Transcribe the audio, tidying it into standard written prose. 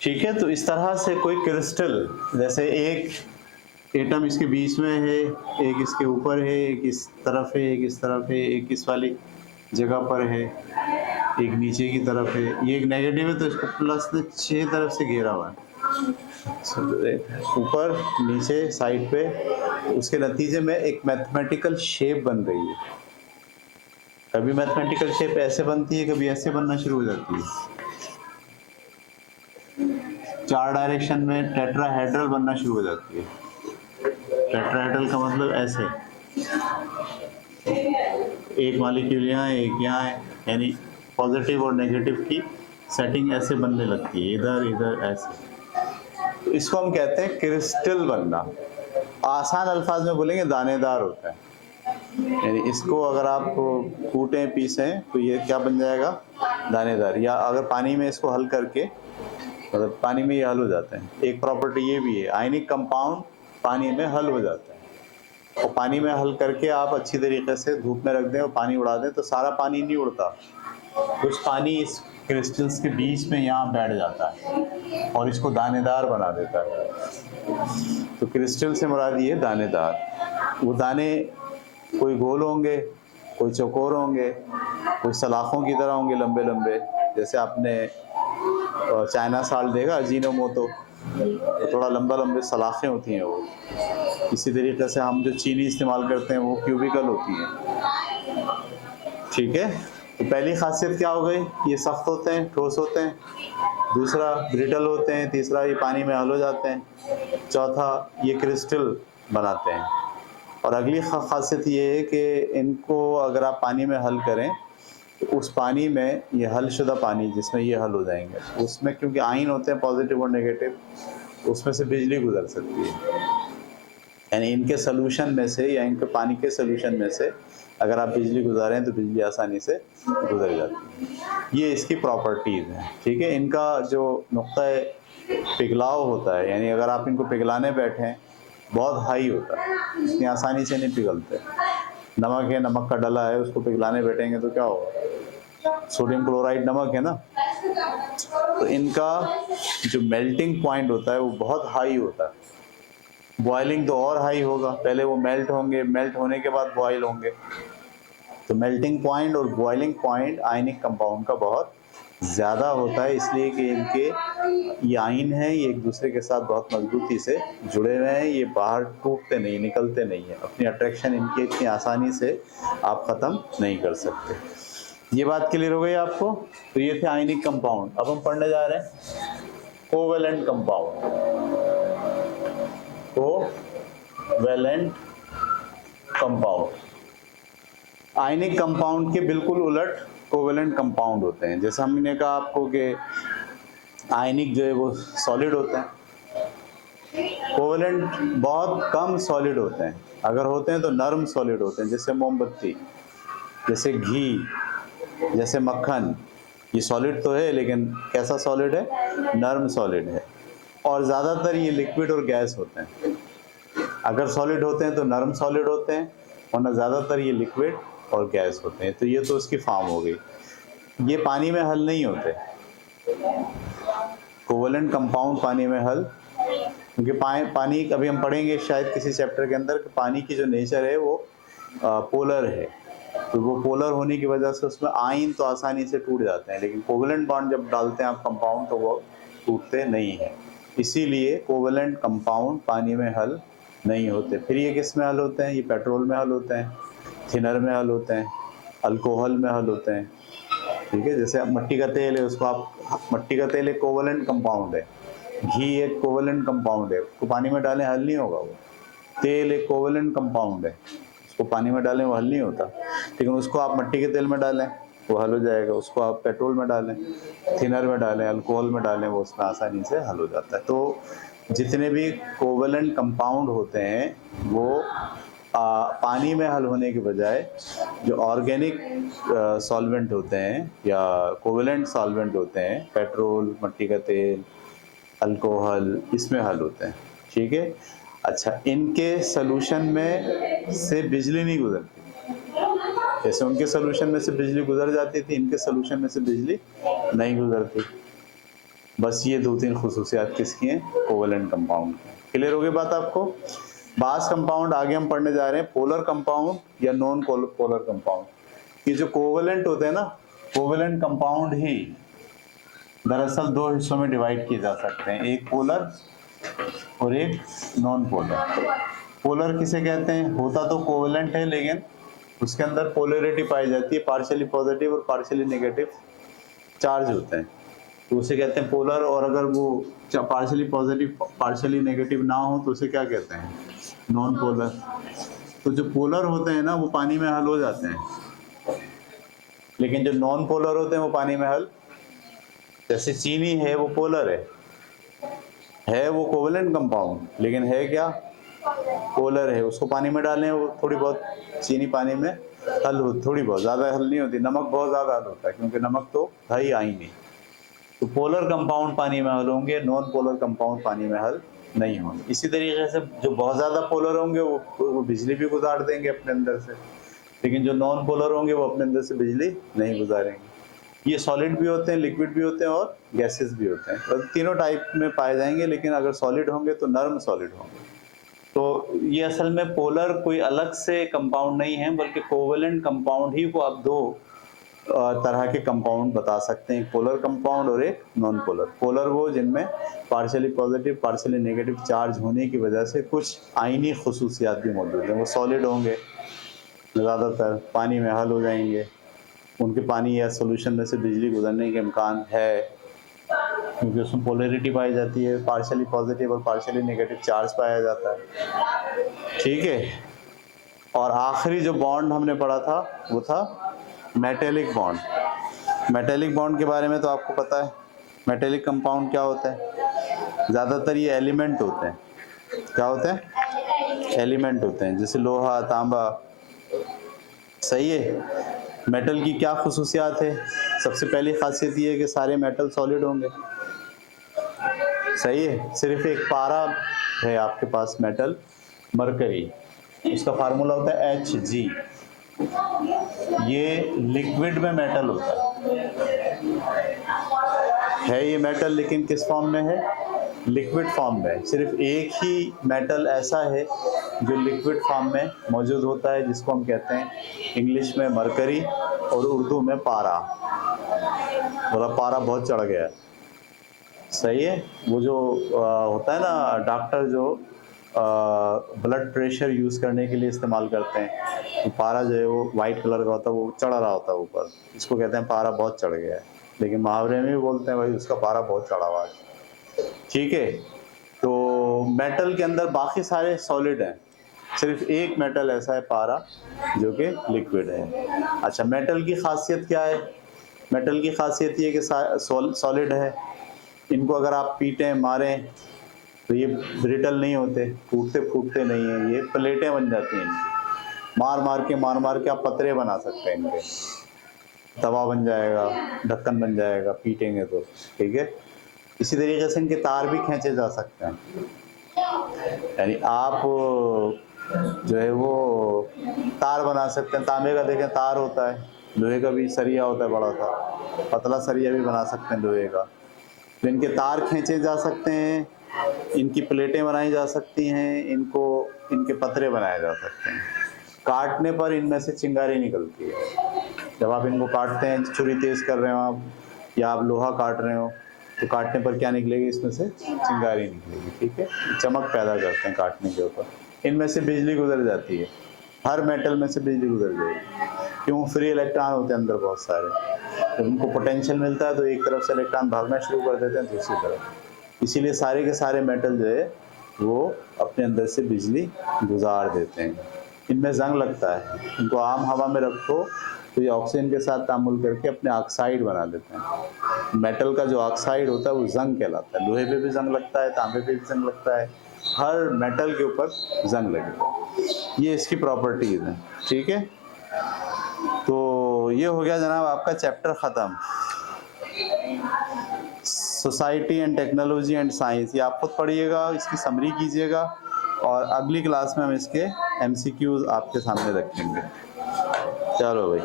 ठीक है, तो इस तरह से कोई क्रिस्टल, जैसे एक एटम इसके बीच में है, एक इसके ऊपर है, एक इस तरफ है, एक इस तरफ है, एक इस वाली जगह पर है, एक नीचे की तरफ है, ये एक नेगेटिव है तो इसको प्लस ने 6 तरफ से घेरा हुआ है, ऊपर नीचे साइड पे। उसके नतीजे में एक मैथमेटिकल शेप बन रही है। कभी मैथमेटिकल शेप ऐसे बनती है, कभी ऐसे बनना शुरू हो जाती है। 4 डायरेक्शन में टेट्राहेड्रल बनना शुरू हो जाती है। टेट्राहेड्रल का मतलब ऐसे, एक मॉलिक्यूल यहाँ है, एक यहाँ है, यानी पॉजिटिव और नेगेटिव की सेटिंग ऐसे बनने लगती है, इधर इधर ऐसे। तो इसको हम कहते हैं क्रिस्टल बनना। आसान अल्फाज में बोलेंगे दानेदार होता है। यानी इसको अगर आप कूटें पीसें तो ये क्या बन जाएगा, दानेदार। या अगर पानी में इसको हल करके, मतलब पानी में ये हल हो जाते हैं। एक प्रॉपर्टी ये भी है, आयनिक कंपाउंड पानी में हल हो जाता है। और पानी में हल करके आप अच्छी तरीके से धूप में रख दें और पानी उड़ा दें तो सारा पानी नहीं उड़ता, कुछ पानी इस क्रिस्टल्स के बीच में यहाँ बैठ जाता है और इसको दानेदार बना देता है। तो क्रिस्टल से मुराद ये दानेदार। वो दाने कोई गोल होंगे, कोई चौकोर होंगे, कोई सलाखों की तरह होंगे लंबे लंबे। जैसे आपने चाइना साल्ट देखा, अजीनोमोटो, तो थोड़ा लंबा लंबे सलाखें होती हैं वो। इसी तरीके से हम जो चीनी इस्तेमाल करते हैं वो क्यूबिकल होती हैं। ठीक है, तो पहली खासियत क्या हो गई, ये सख्त होते हैं, ठोस होते हैं। दूसरा ब्रिटल होते हैं। तीसरा ये पानी में हल हो जाते हैं। चौथा ये क्रिस्टल बनाते हैं। और अगली खासियत ये है कि इनको अगर आप पानी में हल करें तो उस पानी में ये हलशुदा पानी जिसमें ये हल हो जाएंगे, उसमें क्योंकि आयन होते हैं पॉजिटिव और नेगेटिव, उसमें से बिजली गुजर सकती है। यानी इनके सोल्यूशन में से या इनके पानी के सोल्यूशन में से अगर आप बिजली गुजारें तो बिजली आसानी से गुजर जाती है। ये इसकी प्रॉपर्टीज़ हैं। ठीक है, इनका जो नुक्ता पिघलाव होता है, यानी अगर आप इनको पिघलाने बैठें बहुत हाई होता है, इतनी आसानी से नहीं पिघलते। नमक है, नमक का डला है, उसको पिघलाने बैठेंगे तो क्या होगा, सोडियम क्लोराइड नमक है ना। तो इनका जो मेल्टिंग पॉइंट होता है वो बहुत हाई होता है। बॉइलिंग तो और हाई होगा, पहले वो मेल्ट होंगे, मेल्ट होने के बाद बॉयल होंगे। तो मेल्टिंग पॉइंट और बॉइलिंग पॉइंट आयनिक कंपाउंड का बहुत ज़्यादा होता है, इसलिए कि इनके ये आयन हैं, ये एक दूसरे के साथ बहुत मजबूती से जुड़े हुए हैं। ये बाहर टूटते नहीं, निकलते नहीं हैं। अपनी अट्रैक्शन इनकी इतनी आसानी से आप ख़त्म नहीं कर सकते। ये बात क्लियर हो गई आपको। तो ये थे आयनिक कंपाउंड। अब हम पढ़ने जा रहे हैं covalent compound. Covalent compound ionic compound के बिल्कुल उलट कोवेलेंट कंपाउंड होते हैं। जैसे हमने कहा आपको कि आयनिक जो है वो सॉलिड होते हैं, कोवेलेंट बहुत कम सॉलिड होते हैं। अगर होते हैं तो नरम सॉलिड होते हैं, जैसे मोमबत्ती, जैसे घी, जैसे मक्खन। ये सॉलिड तो है लेकिन कैसा सॉलिड है, नरम सॉलिड है। और ज़्यादातर ये लिक्विड और गैस होते हैं। अगर सॉलिड होते हैं तो नरम सॉलिड होते हैं, वरना ज़्यादातर ये लिक्विड और गैस होते हैं। तो ये तो उसकी फॉर्म हो गई। ये पानी में हल नहीं होते, कोवेलेंट कंपाउंड पानी में हल, क्योंकि पानी अभी हम पढ़ेंगे शायद किसी चैप्टर के अंदर कि पानी की जो नेचर है वो पोलर है। तो वो पोलर होने की वजह से उसमें आयन तो आसानी से टूट जाते हैं, लेकिन कोवेलेंट बॉन्ड जब डालते हैं आप कंपाउंड तो वो टूटते नहीं हैं। इसीलिए कोवेलेंट कंपाउंड पानी में हल नहीं होते। फिर ये किस में हल होते हैं, ये पेट्रोल में हल होते हैं, थिनर में हल होते हैं, अल्कोहल में हल होते हैं। ठीक है, जैसे मट्टी का तेल है, उसको आप, मट्टी का तेल एक कोवेलेंट कंपाउंड है, घी एक कोवेलेंट कंपाउंड है, उसको पानी में डालें हल नहीं होगा। वो तेल एक कोवेलेंट कंपाउंड है, उसको पानी में डालें वो हल नहीं होता, लेकिन उसको आप मट्टी के तेल में डालें वो हल हो जाएगा। उसको आप पेट्रोल में डालें, थिनर में डालें, अल्कोहल में डालें, वो उसमें आसानी से हल हो जाता है। तो जितने भी कोवेलेंट कंपाउंड होते हैं वो पानी में हल होने के बजाय जो ऑर्गेनिक सॉल्वेंट होते हैं या कोवेलेंट सॉल्वेंट होते हैं, पेट्रोल, मट्टी का तेल, अल्कोहल, इसमें हल होते हैं। ठीक है, अच्छा, इनके सोल्यूशन में से बिजली नहीं गुजरती। जैसे उनके सोल्यूशन में से बिजली गुजर जाती थी, इनके सोल्यूशन में से बिजली नहीं गुजरती। बस ये 2-3 खुसूसियात किसकी हैं, कोवेलेंट कंपाउंड की। क्लियर हो गई बात आपको। बास कंपाउंड आगे हम पढ़ने जा रहे हैं, पोलर कंपाउंड या नॉन पोलर कंपाउंड। ये जो कोवेलेंट होते हैं ना, कोवेलेंट कंपाउंड ही दरअसल दो हिस्सों में डिवाइड किए जा सकते हैं, एक पोलर और एक नॉन पोलर। पोलर किसे कहते हैं, होता तो कोवेलेंट है लेकिन उसके अंदर पोलरिटी पाई जाती है, पार्शियली पॉजिटिव और पार्शियली नेगेटिव चार्ज होते हैं, तो उसे कहते हैं पोलर। और अगर वो पार्शियली पॉजिटिव पार्शियली नेगेटिव ना हो तो उसे क्या कहते हैं, नॉन पोलर। तो जो पोलर होते हैं ना वो पानी में हल हो जाते हैं, लेकिन जो नॉन पोलर होते हैं वो पानी में हल, जैसे चीनी है वो पोलर है वो कोवेलेंट कंपाउंड, लेकिन है क्या, पोलर है। उसको पानी में डालें वो थोड़ी बहुत चीनी पानी में हल हो, थोड़ी बहुत, ज़्यादा हल नहीं होती। नमक बहुत ज़्यादा हल होता है क्योंकि नमक तो है ही आईनी। तो पोलर कंपाउंड पानी में हल होंगे, नॉन पोलर कंपाउंड पानी में हल नहीं होंगे। इसी तरीके से जो बहुत ज़्यादा पोलर होंगे वो बिजली भी गुजार देंगे अपने अंदर से, लेकिन जो नॉन पोलर होंगे वो अपने अंदर से बिजली नहीं गुजारेंगे। ये सॉलिड भी होते हैं, लिक्विड भी होते हैं और गैसेस भी होते हैं, तो तीनों टाइप में पाए जाएंगे, लेकिन अगर सॉलिड होंगे तो नर्म सॉलिड होंगे। तो ये असल में पोलर कोई अलग से कंपाउंड नहीं है, बल्कि कोवेलेंट कंपाउंड ही को आप दो तरह के कंपाउंड बता सकते हैं, पोलर कंपाउंड और एक नॉन पोलर। पोलर वो जिनमें partially positive partially negative charge होने की वजह से कुछ आईनी खुसूसियात भी मौजूद हैं, वो सॉलिड होंगे, ज़्यादातर पानी में हल हो जाएंगे, उनके पानी या सोल्यूशन में से बिजली गुजरने के इम्कान है क्योंकि उसमें पोलरिटी पाई जाती है, पार्शियली पॉजिटिव और पार्शियली नेगेटिव चार्ज पाया जाता है, ठीक है। और आखिरी जो बॉन्ड हमने पढ़ा था वो था मेटेलिक बॉन्ड। मेटेलिक बॉन्ड के बारे में तो आपको पता है, मेटेलिक कंपाउंड क्या होता है, ज़्यादातर ये एलिमेंट होते हैं। क्या होते हैं, एलिमेंट होते हैं, जैसे लोहा, तांबा, सही है। मेटल की क्या खुसूसियात है, सबसे पहली खासियत ये है कि सारे मेटल सॉलिड होंगे, सही है। सिर्फ एक पारा है आपके पास मेटल, मरकरी, उसका फार्मूला होता है Hg, ये लिक्विड में मेटल होता है ये मेटल, लेकिन किस फॉर्म में है, लिक्विड फॉर्म में। सिर्फ एक ही मेटल ऐसा है जो लिक्विड फॉर्म में मौजूद होता है, जिसको हम कहते हैं इंग्लिश में मरकरी और उर्दू में पारा। बोला पारा बहुत चढ़ गया, सही है। वो जो होता है ना, डॉक्टर जो ब्लड प्रेशर यूज़ करने के लिए इस्तेमाल करते हैं, तो पारा जो है वो वाइट कलर का होता है, वो चढ़ रहा होता है ऊपर, इसको कहते हैं पारा बहुत चढ़ गया है। लेकिन मुहावरे में भी बोलते हैं भाई उसका पारा बहुत चढ़ा हुआ है, ठीक है। तो मेटल के अंदर बाकी सारे सॉलिड हैं, सिर्फ एक मेटल ऐसा है पारा जो कि लिक्विड है। अच्छा, मेटल की खासियत क्या है, मेटल की खासियत ये कि सॉलिड है, इनको अगर आप पीटें मारें तो ये ब्रिटल नहीं होते, टूटते फूटते नहीं है, ये प्लेटें बन जाती हैं इनकी, मार मार के आप पतरे बना सकते हैं इनके, तवा बन जाएगा, ढक्कन बन जाएगा पीटेंगे तो, ठीक है। इसी तरीके से इनके तार भी खींचे जा सकते हैं, यानी आप जो है वो तार बना सकते हैं। तांबे का देखें तार होता है, लोहे का भी सरिया होता है, बड़ा सा पतला सरिया भी बना सकते हैं लोहे का, तो इनके तार खींचे जा सकते हैं, इनकी प्लेटें बनाई जा सकती हैं, इनको इनके पतरे बनाए जा सकते हैं। काटने पर इनमें से चिंगारी निकलती है, जब आप इनको काटते हैं, छुरी तेज़ कर रहे हो आप या आप लोहा काट रहे हो, तो काटने पर क्या निकलेगी, इसमें से चिंगारी निकलेगी, ठीक है। चमक पैदा करते हैं काटने के ऊपर, इनमें से बिजली गुजर जाती है, हर मेटल में से बिजली गुजर जाएगी, क्यों, फ्री इलेक्ट्रॉन होते हैं अंदर बहुत सारे, जब उनको पोटेंशियल मिलता है तो एक तरफ से इलेक्ट्रॉन भागना शुरू कर देते हैं दूसरी तरफ, इसीलिए सारे के सारे मेटल जो है वो अपने अंदर से बिजली गुजार देते हैं। इनमें जंग लगता है, इनको आम हवा में रखो तो ये ऑक्सीजन के साथ तामुल करके अपने ऑक्साइड बना देते हैं। मेटल का जो ऑक्साइड होता है वो जंग कहलाता है, लोहे पे भी जंग लगता है, तांबे पे भी जंग लगता है, हर मेटल के ऊपर जंग लगेगा, ये इसकी प्रॉपर्टीज हैं, ठीक है। तो ये हो गया जनाब आपका चैप्टर ख़त्म, society and technology and science. ये आप खुद पढ़िएगा, इसकी समरी कीजिएगा, और अगली क्लास में हम इसके MCQs आपके सामने रखेंगे। चलो भाई।